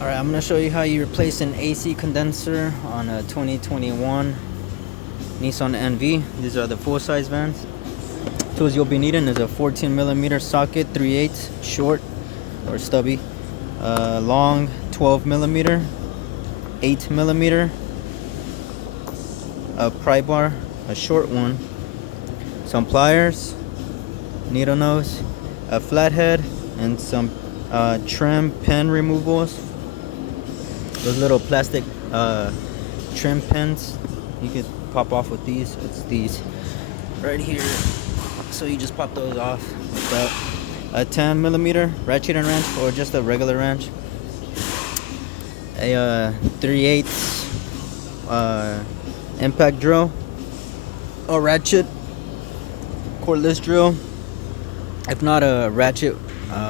Alright, I'm going to show you how you replace an AC condenser on a 2021 Nissan NV. These are the full-size vans. Tools you'll be needing is a 14mm socket, 3/8 short or stubby, long 12mm, 8mm, a pry bar, a short one, some pliers, needle nose, a flathead, and some trim pin removals. Those little plastic trim pins you could pop off with these. It's these right here. So you just pop those off like that. A 10mm ratchet and wrench, or just a regular wrench. A 3/8 impact drill. A ratchet cordless drill. If not, a ratchet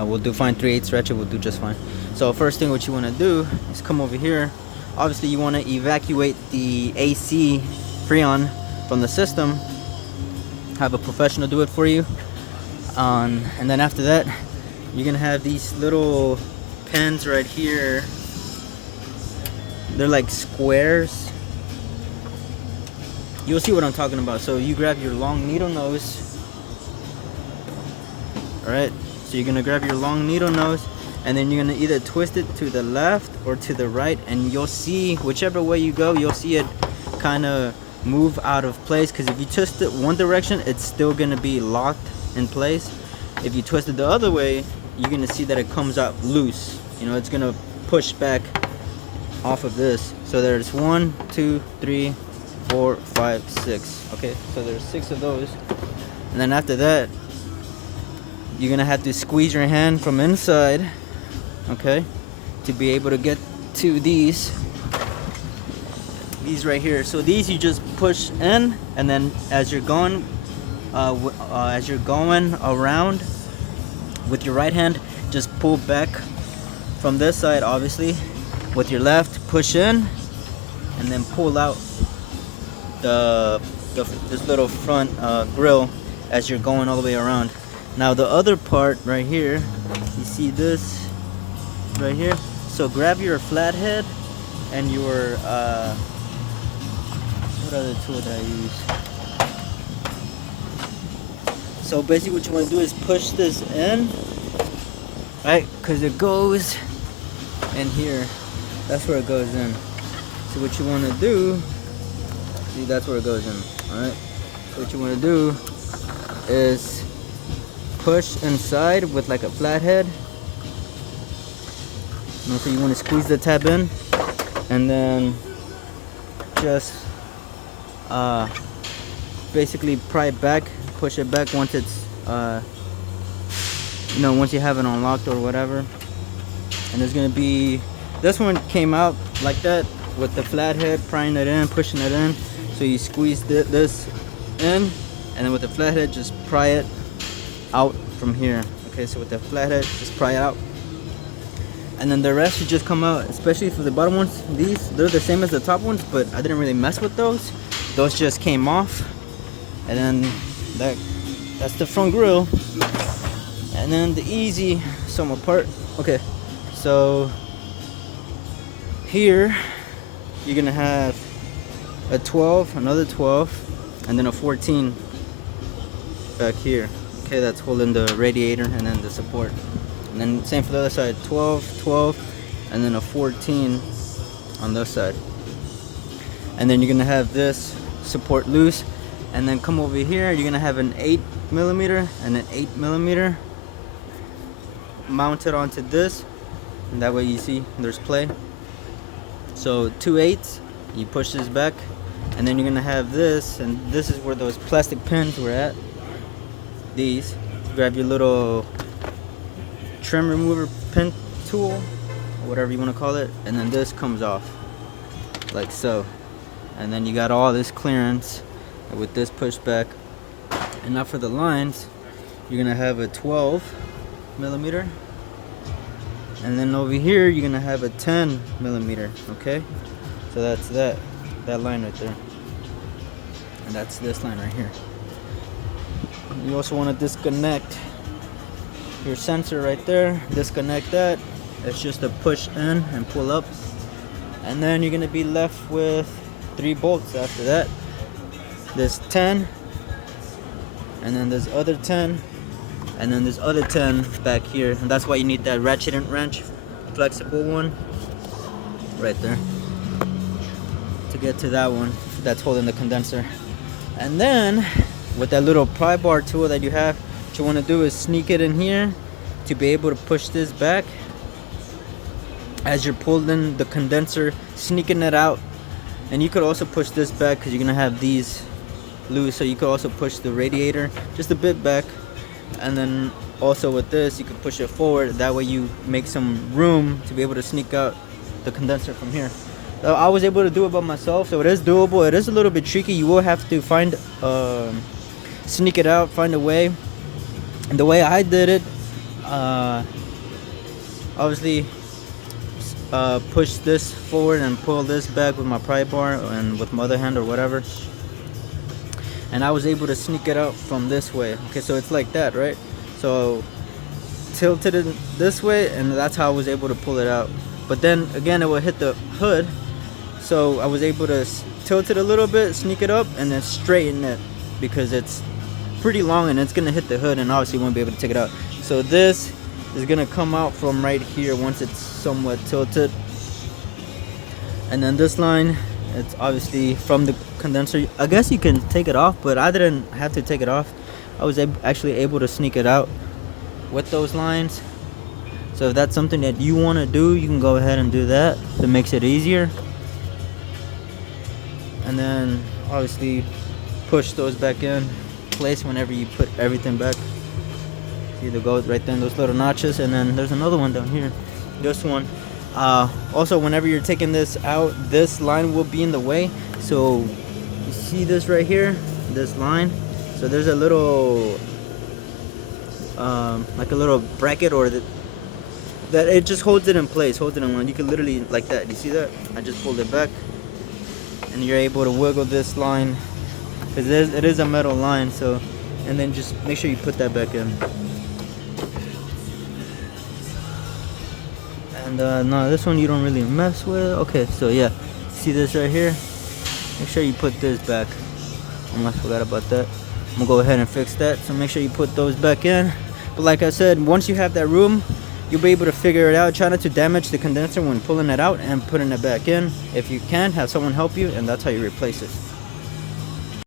will do fine. 3/8 ratchet will do just fine. So first thing what you want to do is come over here. Obviously you want to evacuate the AC Freon from the system. Have a professional do it for you. And then after that, you're gonna have these little pins right here. They're like squares. You'll see what I'm talking about. So you grab your long needle nose. Alright, so you're gonna grab your long needle nose, and then you're gonna either twist it to the left or to the right, and you'll see whichever way you go, you'll see it kind of move out of place. Because if you twist it one direction, it's still gonna be locked in place. If you twist it the other way, you're gonna see that it comes out loose. You know, it's gonna push back off of this. So there's 1, 2, 3, 4, 5, 6. Okay, so there's 6 of those. And then after that, you're gonna have to squeeze your hand from inside, okay, to be able to get to these right here. So these you just push in, and then as you're going around with your right hand, just pull back from this side. Obviously, with your left, push in, and then pull out this little front grill as you're going all the way around. Now the other part right here, you see this right here? So grab your flathead and your what other tool did I use? So basically what you want to do is push this in, right? Because it goes in here. That's where it goes in. So what you want to do, see, that's where it goes in. Alright, so what you want to do is push inside with like a flathead. So you want to squeeze the tab in, and then just basically pry it back, push it back once it's once you have it unlocked or whatever. And there's gonna be, this one came out like that with the flathead, prying it in, pushing it in. So you squeeze this in, and then with the flathead just pry it out from here. Okay, so with the flathead just pry it out, and then the rest should just come out. Especially for the bottom ones, they're the same as the top ones, but I didn't really mess with those. Those just came off. And then that's the front grill. And then the easy sum apart. Okay, so here you're gonna have a 12, another 12, and then a 14 back here. Okay, that's holding the radiator and then the support. And then same for the other side, 12, 12, and then a 14 on this side. And then you're gonna have this support loose. And then come over here, you're gonna have an 8mm and an 8mm mounted onto this. And that way you see there's play. So 2 8s, you push this back. And then you're gonna have this, and this is where those plastic pins were at. These, grab your little trim remover pin tool, or whatever you want to call it, and then this comes off like so. And then you got all this clearance with this pushback. And now for the lines, you're gonna have a 12mm, and then over here you're gonna have a 10mm. Okay, so that's that line right there, and that's this line right here. You also want to disconnect your sensor right there, disconnect that, It's just a push in and pull up, and then you're gonna be left with 3 bolts after that. This 10, and then this other 10, and then this other 10 back here, and that's why you need that ratchet and wrench flexible one right there to get to that one that's holding the condenser. And then with that little pry bar tool that you have, what you want to do is sneak it in here to be able to push this back as you're pulling the condenser, sneaking it out. And you could also push this back because you're gonna have these loose, so you could also push the radiator just a bit back. And then also with this, you can push it forward, that way you make some room to be able to sneak out the condenser from here. So I was able to do it by myself, so it is doable. It is a little bit tricky. You will have to find sneak it out, find a way. And the way I did it, obviously push this forward and pull this back with my pry bar and with my other hand or whatever, and I was able to sneak it out from this way. Okay, so it's like that, right? So tilted it this way, and that's how I was able to pull it out. But then again, it will hit the hood, so I was able to tilt it a little bit, sneak it up, and then straighten it because it's pretty long and it's gonna hit the hood, and obviously you won't be able to take it out. So this is gonna come out from right here once it's somewhat tilted, and then this line, it's obviously from the condenser. I guess you can take it off, but I didn't have to take it off. I was actually able to sneak it out with those lines. So if that's something that you want to do, you can go ahead and do that. It makes it easier. And then obviously push those back in place whenever you put everything back. See the goes right there in those little notches, and then there's another one down here. This one. Also, whenever you're taking this out, this line will be in the way. So you see this right here, this line. So there's a little, like a little bracket, or that it just holds it in place, holds it in line. You can literally like that. You see that? I just pulled it back, and you're able to wiggle this line because it is a metal line. So, and then just make sure you put that back in. And no, this one you don't really mess with. Okay, so yeah, see this right here? Make sure you put this back. I forgot about that. I'm gonna go ahead and fix that. So make sure you put those back in. But like I said, once you have that room, you'll be able to figure it out. Try not to damage the condenser when pulling it out and putting it back in. If you can, have someone help you, and that's how you replace it.